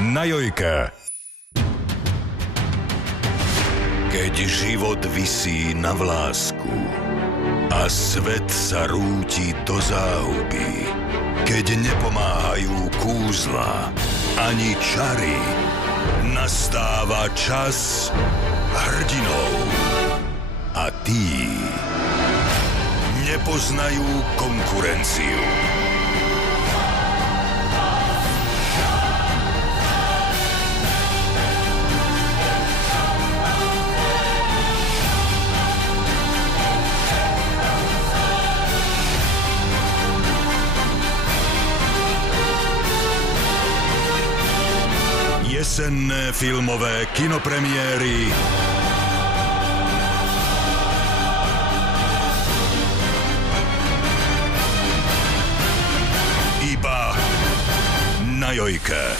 Na Jojke. Keď život visí na vlásku a svet sa rúti do záhuby, keď nepomáhajú kúzla ani čary, nastáva čas hrdinov. A tí nepoznajú konkurenciu. Jesenné filmové kinopremiéry iba na Jojke.